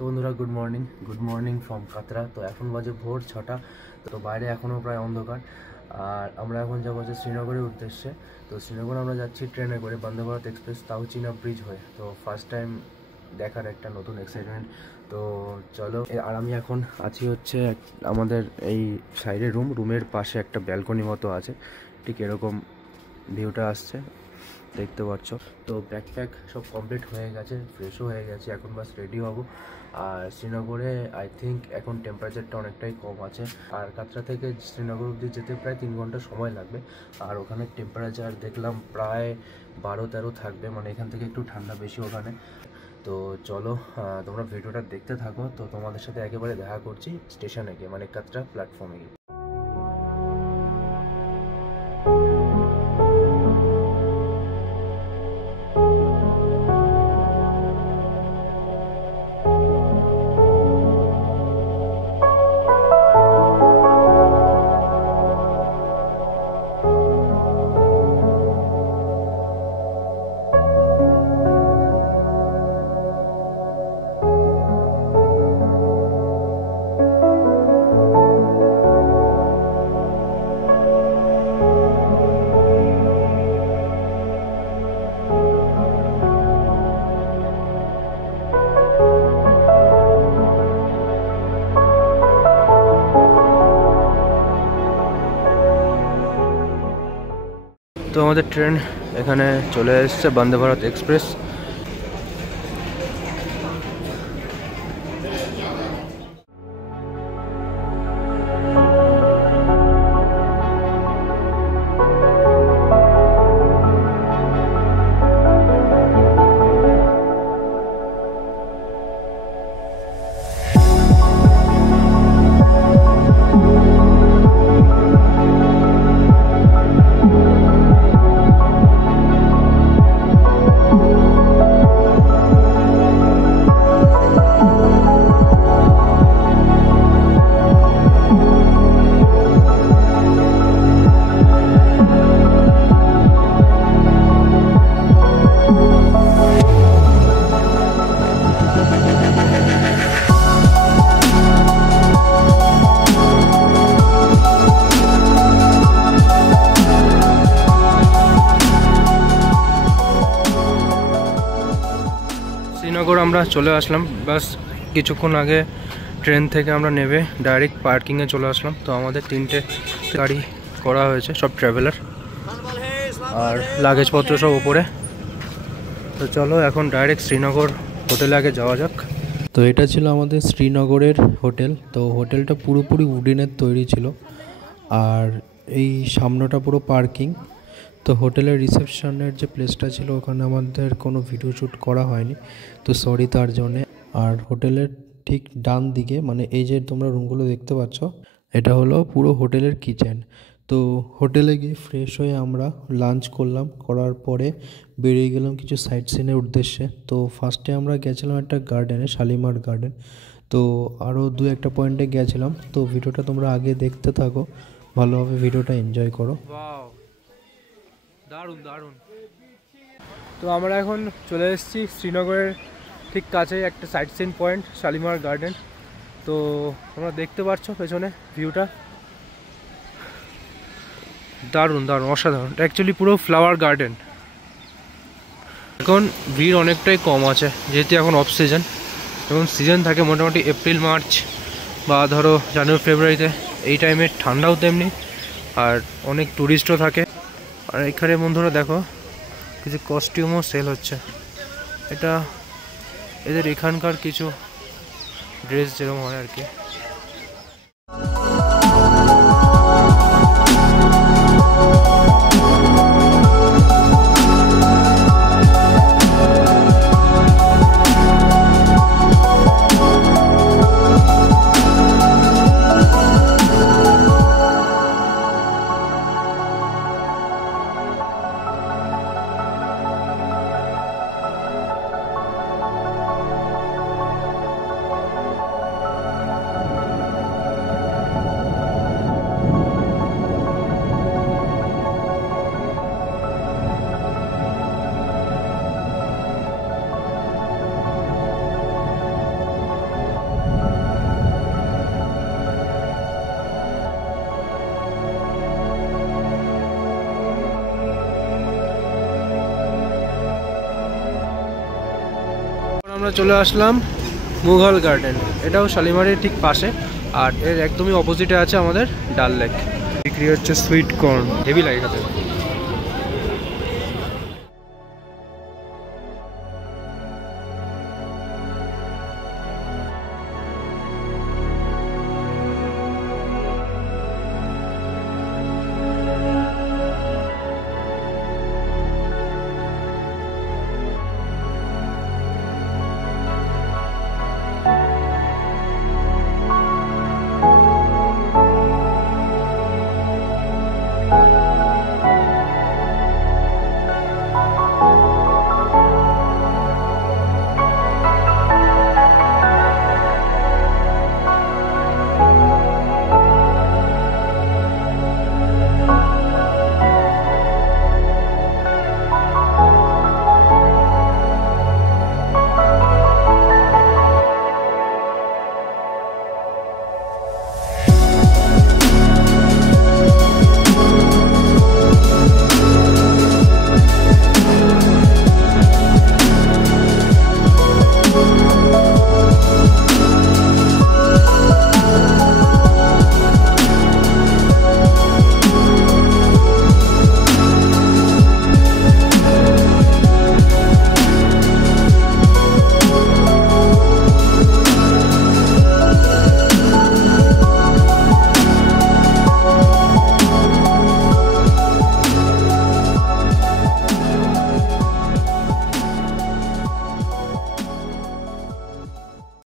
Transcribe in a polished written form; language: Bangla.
তো বন্ধুরা গুড মর্নিং ফ্রম কাতরা। তো এখন বাজে ভোর 6টা। তো বাইরে এখনও প্রায় অন্ধকার। আর আমরা এখন যাবো হচ্ছে শ্রীনগরের উদ্দেশ্যে। তো শ্রীনগর আমরা যাচ্ছি ট্রেনে করে, বন্দে ভারত এক্সপ্রেস, তাও চীনা ব্রিজ হয়ে। তো ফার্স্ট টাইম দেখার একটা নতুন এক্সাইটমেন্ট। তো চলো। আর আমি এখন আছি হচ্ছে আমাদের এই সাইডে রুমের পাশে একটা ব্যালকনি মতো আছে, ঠিক এরকম ভিউটা আসছে, দেখতে পাচ্ছ। তো ব্যাকপ্যাক সব কমপ্লিট হয়ে গেছে, ফ্রেশও হয়ে গেছে, এখন বাস রেডি হব। আর শ্রীনগরে আই থিঙ্ক এখন টেম্পারেচারটা অনেকটাই কম আছে। আর কাতরা থেকে শ্রীনগর অবধি যেতে প্রায় 3 ঘন্টা সময় লাগবে। আর ওখানে টেম্পারেচার দেখলাম প্রায় 12-13 থাকবে, মানে এখান থেকে একটু ঠান্ডা বেশি ওখানে। তো চলো, তোমরা ভিডিওটা দেখতে থাকো। তো তোমাদের সাথে একেবারে দেখা করছি স্টেশনে গিয়ে, মানে কাতরা প্ল্যাটফর্মে গিয়ে। তো আমাদের ট্রেন এখানে চলে এসেছে, বন্দে ভারত এক্সপ্রেস। শ্রীনগর আমরা চলে আসলাম, বাস কিছুক্ষণ আগে ট্রেন থেকে আমরা নেমে ডাইরেক্ট পার্কিংয়ে চলে আসলাম। তো আমাদের 3টে গাড়ি করা হয়েছে, সব ট্রাভেলার, আর লাগেজপত্র সব উপরে। তো চলো এখন ডাইরেক্ট শ্রীনগর হোটেলে আগে যাওয়া যাক। তো এটা ছিল আমাদের শ্রীনগরের হোটেল। তো হোটেলটা পুরোপুরি উডেনের তৈরি ছিল, আর এই সামনেটা পুরো পার্কিং। তো হোটেলের রিসেপশনের যে প্লেসটা ছিল ওখানে আমাদের কোনো ভিডিও শ্যুট করা হয়নি, তো সরি তার জন্যে। আর হোটেলের ঠিক ডান দিকে, মানে এই যে তোমরা রুমগুলো দেখতে পাচ্ছ, এটা হলো পুরো হোটেলের কিচেন। তো হোটেলে গিয়ে ফ্রেশ হয়ে আমরা লাঞ্চ করলাম, করার পরে বেরিয়ে গেলাম কিছু সাইট সিনের উদ্দেশ্যে। তো ফার্স্টে আমরা গেছিলাম একটা গার্ডেনে, শালিমার গার্ডেন। তো আরও 2-1টা পয়েন্টে গেছিলাম। তো ভিডিওটা তোমরা আগে দেখতে থাকো, ভালোভাবে ভিডিওটা এনজয় করো। দারুণ দারুণ। তো আমরা এখন চলে এসেছি শ্রীনগরের ঠিক কাছেই একটা sight seen point, Shalimar garden. তো তোমরা দেখতে পাচ্ছ পেছনে ভিউটা, দারুণ দারুণ, অসাধারণ। অ্যাকচুয়ালি পুরো ফ্লাওয়ার গার্ডেন। এখন ভিড় অনেকটাই কম আছে, যেহেতু এখন অফ সিজন। এখন সিজন থাকে মোটামুটি এপ্রিল মার্চ বা ধরো জানুয়ারি ফেব্রুয়ারিতে, এই টাইমে ঠান্ডাও তেমনি, আর অনেক ট্যুরিস্টও থাকে। আর এখানে বন্ধুরা দেখো কিছু কস্টিউমও সেল হচ্ছে। এটা এদের এখানকার কিছু ড্রেস যেরকম হয় আর কি। আমরা চলে আসলাম মুঘল গার্ডেন, এটাও শালিমারের ঠিক পাশে, আর এর একদমই অপোজিটে আছে আমাদের ডাল লেক। বিক্রি হচ্ছে সুইট কর্ন, হেভি লাগে খেতে।